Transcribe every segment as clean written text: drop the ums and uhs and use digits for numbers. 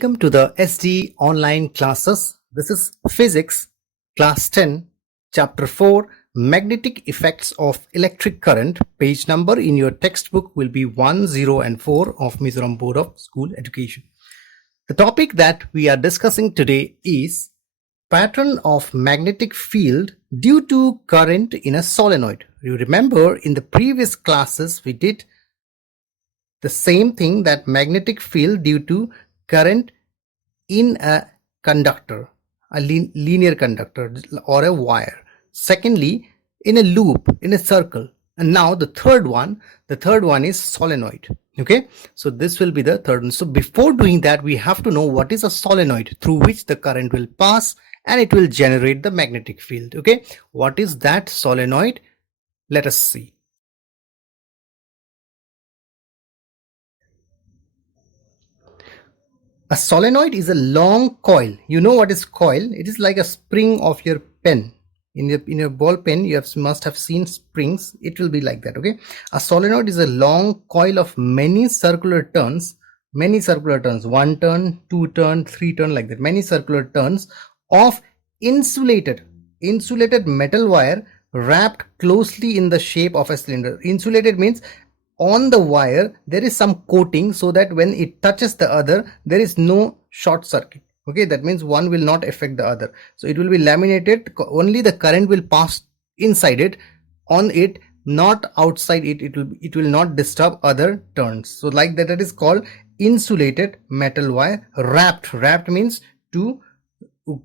Welcome to the SD online classes. This is Physics, Class 10, Chapter 4, Magnetic Effects of Electric Current. Page number in your textbook will be 1, 0 and 4 of Mizoram Board of School Education. The topic that we are discussing today is pattern of magnetic field due to current in a solenoid. You remember in the previous classes we did the same thing, that magnetic field due to current in a conductor, a linear conductor or a wire. Secondly, in a loop, in a circle. And now the third one is solenoid. Okay, so this will be the third one. So before doing that, we have to know what is a solenoid through which the current will pass and it will generate the magnetic field. Okay, what is that solenoid? Let us see. A solenoid is a long coil. You know what is coil? It is like a spring of your pen. In your ball pen, you must have seen springs. It will be like that. Okay. A solenoid is a long coil of many circular turns. One turn, two turn, three turn, like that. Many circular turns of insulated metal wire wrapped closely in the shape of a cylinder. Insulated means on the wire there is some coating so that when it touches the other there is no short circuit. Okay, that means one will not affect the other, so it will be laminated. Only the current will pass inside it, on it, not outside it. It will not disturb other turns. So like that, it is called insulated metal wire. Wrapped means to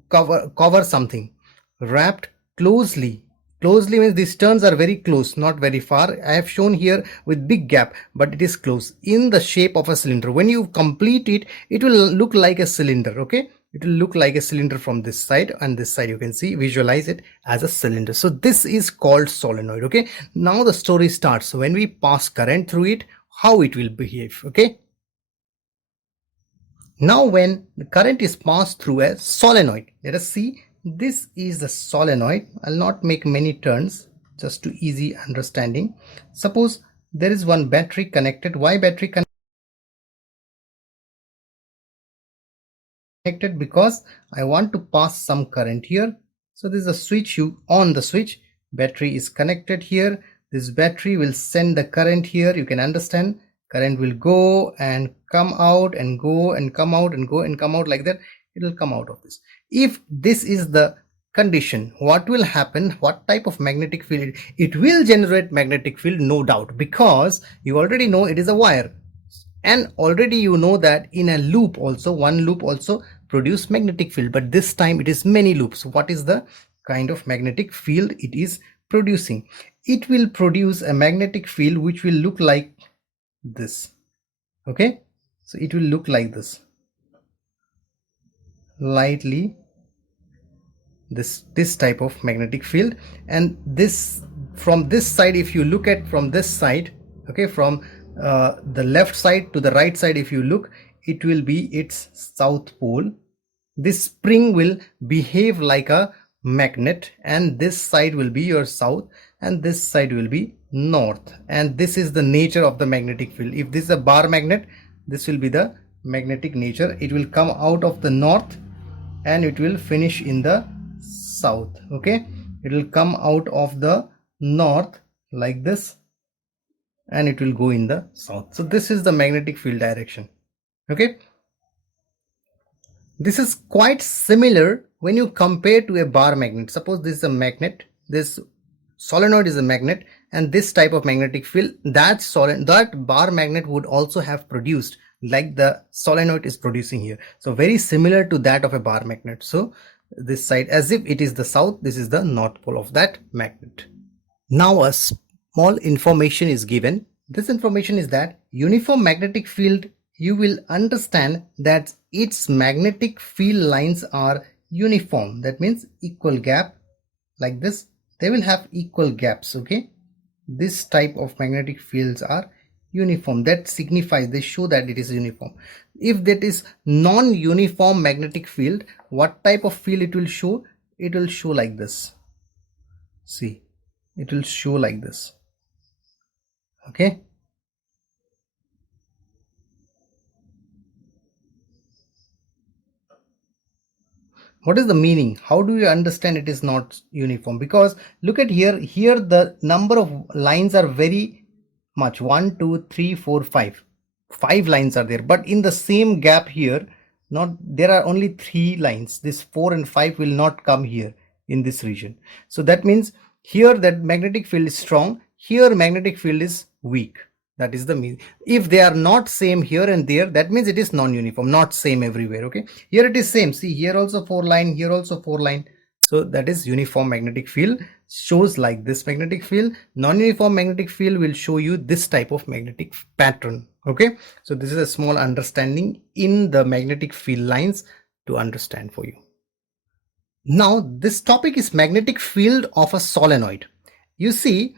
cover something. Wrapped closely means these turns are very close, not very far. I have shown here with big gap, but it is close, in the shape of a cylinder. When you complete it, it will look like a cylinder. Okay, it will look like a cylinder from this side, and this side you can see, visualize it as a cylinder. So this is called solenoid. Okay, now the story starts. So when we pass current through it, how it will behave. Okay, now when the current is passed through a solenoid, let us see. This is the solenoid. I'll not make many turns, just to easy understanding. Suppose there is one battery connected. Why battery connected? Because I want to pass some current here. So this is a switch. You on the switch, battery is connected here. This battery will send the current here. You can understand, current will go and come out and go and come out and go and come out, like that. It will come out of this. If this is the condition, what will happen? What type of magnetic field? It will generate magnetic field, no doubt, because you already know it is a wire, and already you know that in a loop also, one loop also produce magnetic field, but this time it is many loops. What is the kind of magnetic field it is producing? It will produce a magnetic field which will look like this. Okay, so it will look like this, lightly, this type of magnetic field. And this, from this side, if you look at from this side, okay, from the left side to the right side, if you look, it will be its south pole. This spring will behave like a magnet, and this side will be your south and this side will be north. And this is the nature of the magnetic field. If this is a bar magnet, this will be the magnetic nature. It will come out of the north and it will finish in the south. Okay, it will come out of the north like this and it will go in the south. So this is the magnetic field direction. Okay, this is quite similar when you compare to a bar magnet. Suppose this is a magnet, this solenoid is a magnet, and this type of magnetic field that bar magnet would also have produced, like the solenoid is producing here. So very similar to that of a bar magnet. So this side, as if it is the south, this is the north pole of that magnet. Now a small information is given. This information is that uniform magnetic field, you will understand that its magnetic field lines are uniform. That means equal gap, like this. They will have equal gaps. Okay, this type of magnetic fields are uniform. That signifies, they show that it is uniform. If that is non-uniform magnetic field, what type of field it will show? It will show like this. See, it will show like this. Okay, What is the meaning? How do you understand it is not uniform? Because look at here the number of lines are very much. 1 2 3 4 5. 5 lines are there, but in the same gap here, not there are only 3 lines. This 4 and 5 will not come here in this region. So that means here that magnetic field is strong, here magnetic field is weak. That is the mean. If they are not same here and there, that means it is non-uniform, not same everywhere. Okay, here it is same. See, here also 4 line, here also 4 line. So that is uniform magnetic field, shows like this magnetic field. Non-uniform magnetic field will show you this type of magnetic pattern. Okay, so this is a small understanding in the magnetic field lines to understand for you. Now this topic is magnetic field of a solenoid. You see,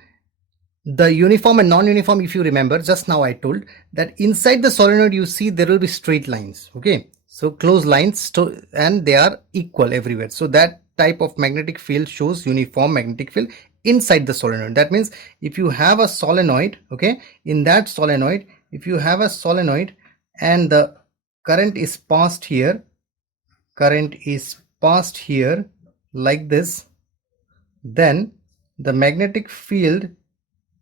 the uniform and non-uniform, if you remember, just now I told that inside the solenoid you see there will be straight lines. Okay, so closed lines, and they are equal everywhere. So that type of magnetic field shows uniform magnetic field inside the solenoid. That means if you have a solenoid, okay, in that solenoid, if you have a solenoid and the current is passed here, like this, then the magnetic field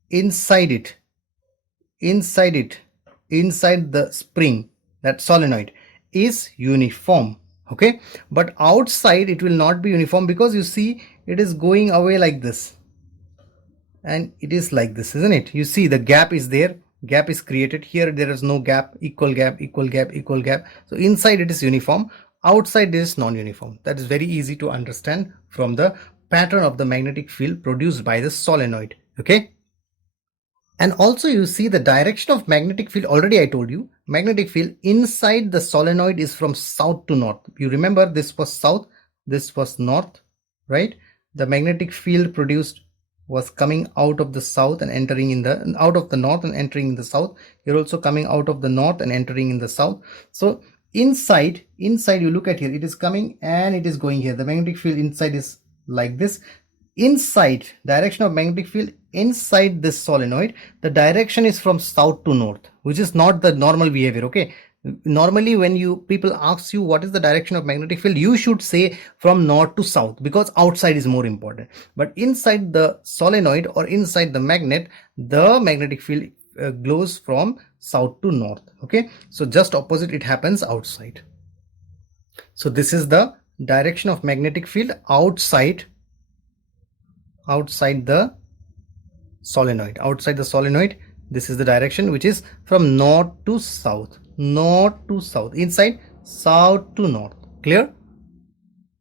inside the spring, that solenoid, is uniform. Okay, but outside it will not be uniform, because you see it is going away like this and it is like this, isn't it? You see the gap is there, gap is created here, there is no gap, equal gap, equal gap, equal gap. So inside it is uniform, outside it is non-uniform. That is very easy to understand from the pattern of the magnetic field produced by the solenoid. Okay, and also you see the direction of magnetic field. Already I told you, magnetic field inside the solenoid is from south to north. You remember, this was south, this was north, right? The magnetic field produced was coming out of the south and entering in the, out of the north and entering in the south. You're also coming out of the north and entering in the south. So inside you look at here, it is coming and it is going here. The magnetic field inside is like this. Inside, direction of magnetic field inside this solenoid, the direction is from south to north, which is not the normal behavior. Okay, normally when people ask you what is the direction of magnetic field, you should say from north to south, because outside is more important. But inside the solenoid or inside the magnet, the magnetic field glows from south to north. Okay, so just opposite it happens outside. So this is the direction of magnetic field outside the solenoid. Outside the solenoid, this is the direction, which is from north to south, inside south to north. Clear?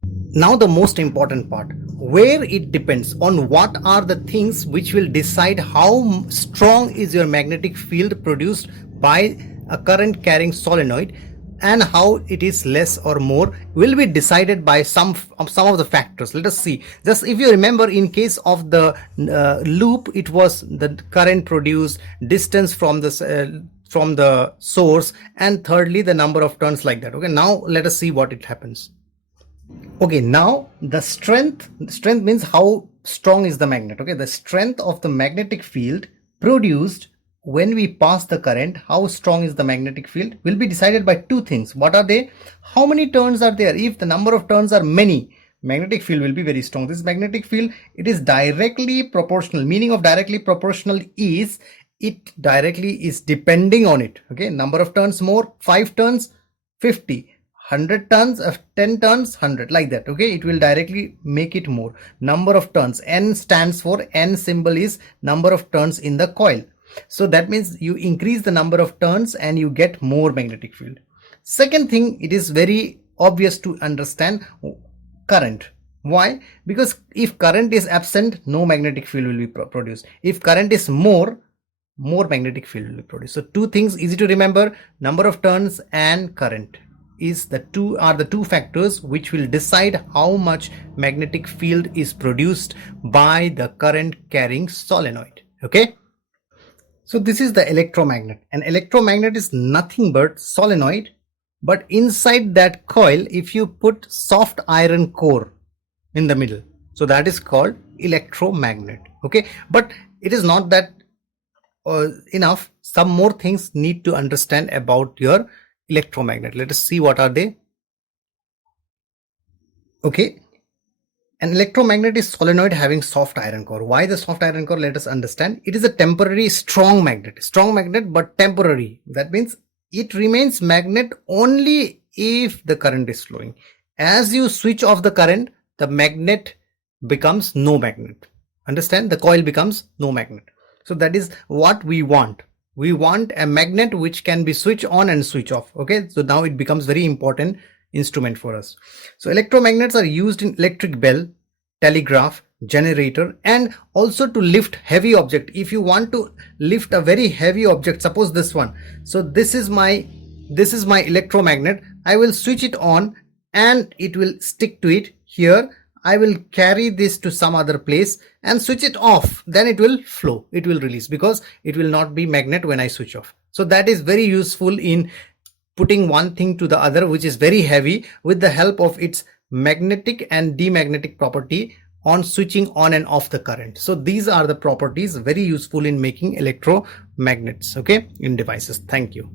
Now the most important part, where it depends on what are the things which will decide how strong is your magnetic field produced by a current carrying solenoid, and how it is less or more will be decided by some of the factors. Let us see. Just if you remember, in case of the loop, it was the current produced, distance from the source, and thirdly the number of turns, like that. Okay, now let us see what it happens. Okay, now the strength means how strong is the magnet. Okay, the strength of the magnetic field produced when we pass the current, how strong is the magnetic field, will be decided by two things. What are they? How many turns are there? If the number of turns are many, magnetic field will be very strong. This magnetic field, it is directly proportional. Meaning of directly proportional is it directly is depending on it. Okay, number of turns more, 5 turns 50, 100 turns, 10 turns 100, like that. Okay, it will directly make it more. Number of turns, N stands for, N symbol is number of turns in the coil. So that means you increase the number of turns and you get more magnetic field. Second thing, it is very obvious to understand current. Why? Because if current is absent, no magnetic field will be produced. If current is more magnetic field will be produced. So two things easy to remember, number of turns and current are the two factors which will decide how much magnetic field is produced by the current carrying solenoid. Okay. So this is the electromagnet. An electromagnet is nothing but solenoid, but inside that coil, if you put soft iron core in the middle, so that is called electromagnet. Okay, but it is not that enough. Some more things need to understand about your electromagnet. Let us see what are they. Okay, an electromagnet is solenoid having soft iron core. Why the soft iron core? Let us understand. It is a temporary strong magnet but temporary. That means it remains magnet only if the current is flowing. As you switch off the current, the magnet becomes no magnet. Understand? The coil becomes no magnet. So that is what we want. We want a magnet which can be switch on and switch off. Okay, so now it becomes very important instrument for us. So electromagnets are used in electric bell, telegraph, generator, and also to lift heavy object. If you want to lift a very heavy object, suppose this one, so this is my electromagnet. I will switch it on and it will stick to it. Here I will carry this to some other place and switch it off, then it will flow, it will release, because it will not be magnet when I switch off. So that is very useful in putting one thing to the other which is very heavy with the help of its magnetic and demagnetic property on switching on and off the current. So these are the properties very useful in making electromagnets, okay, in devices. Thank you.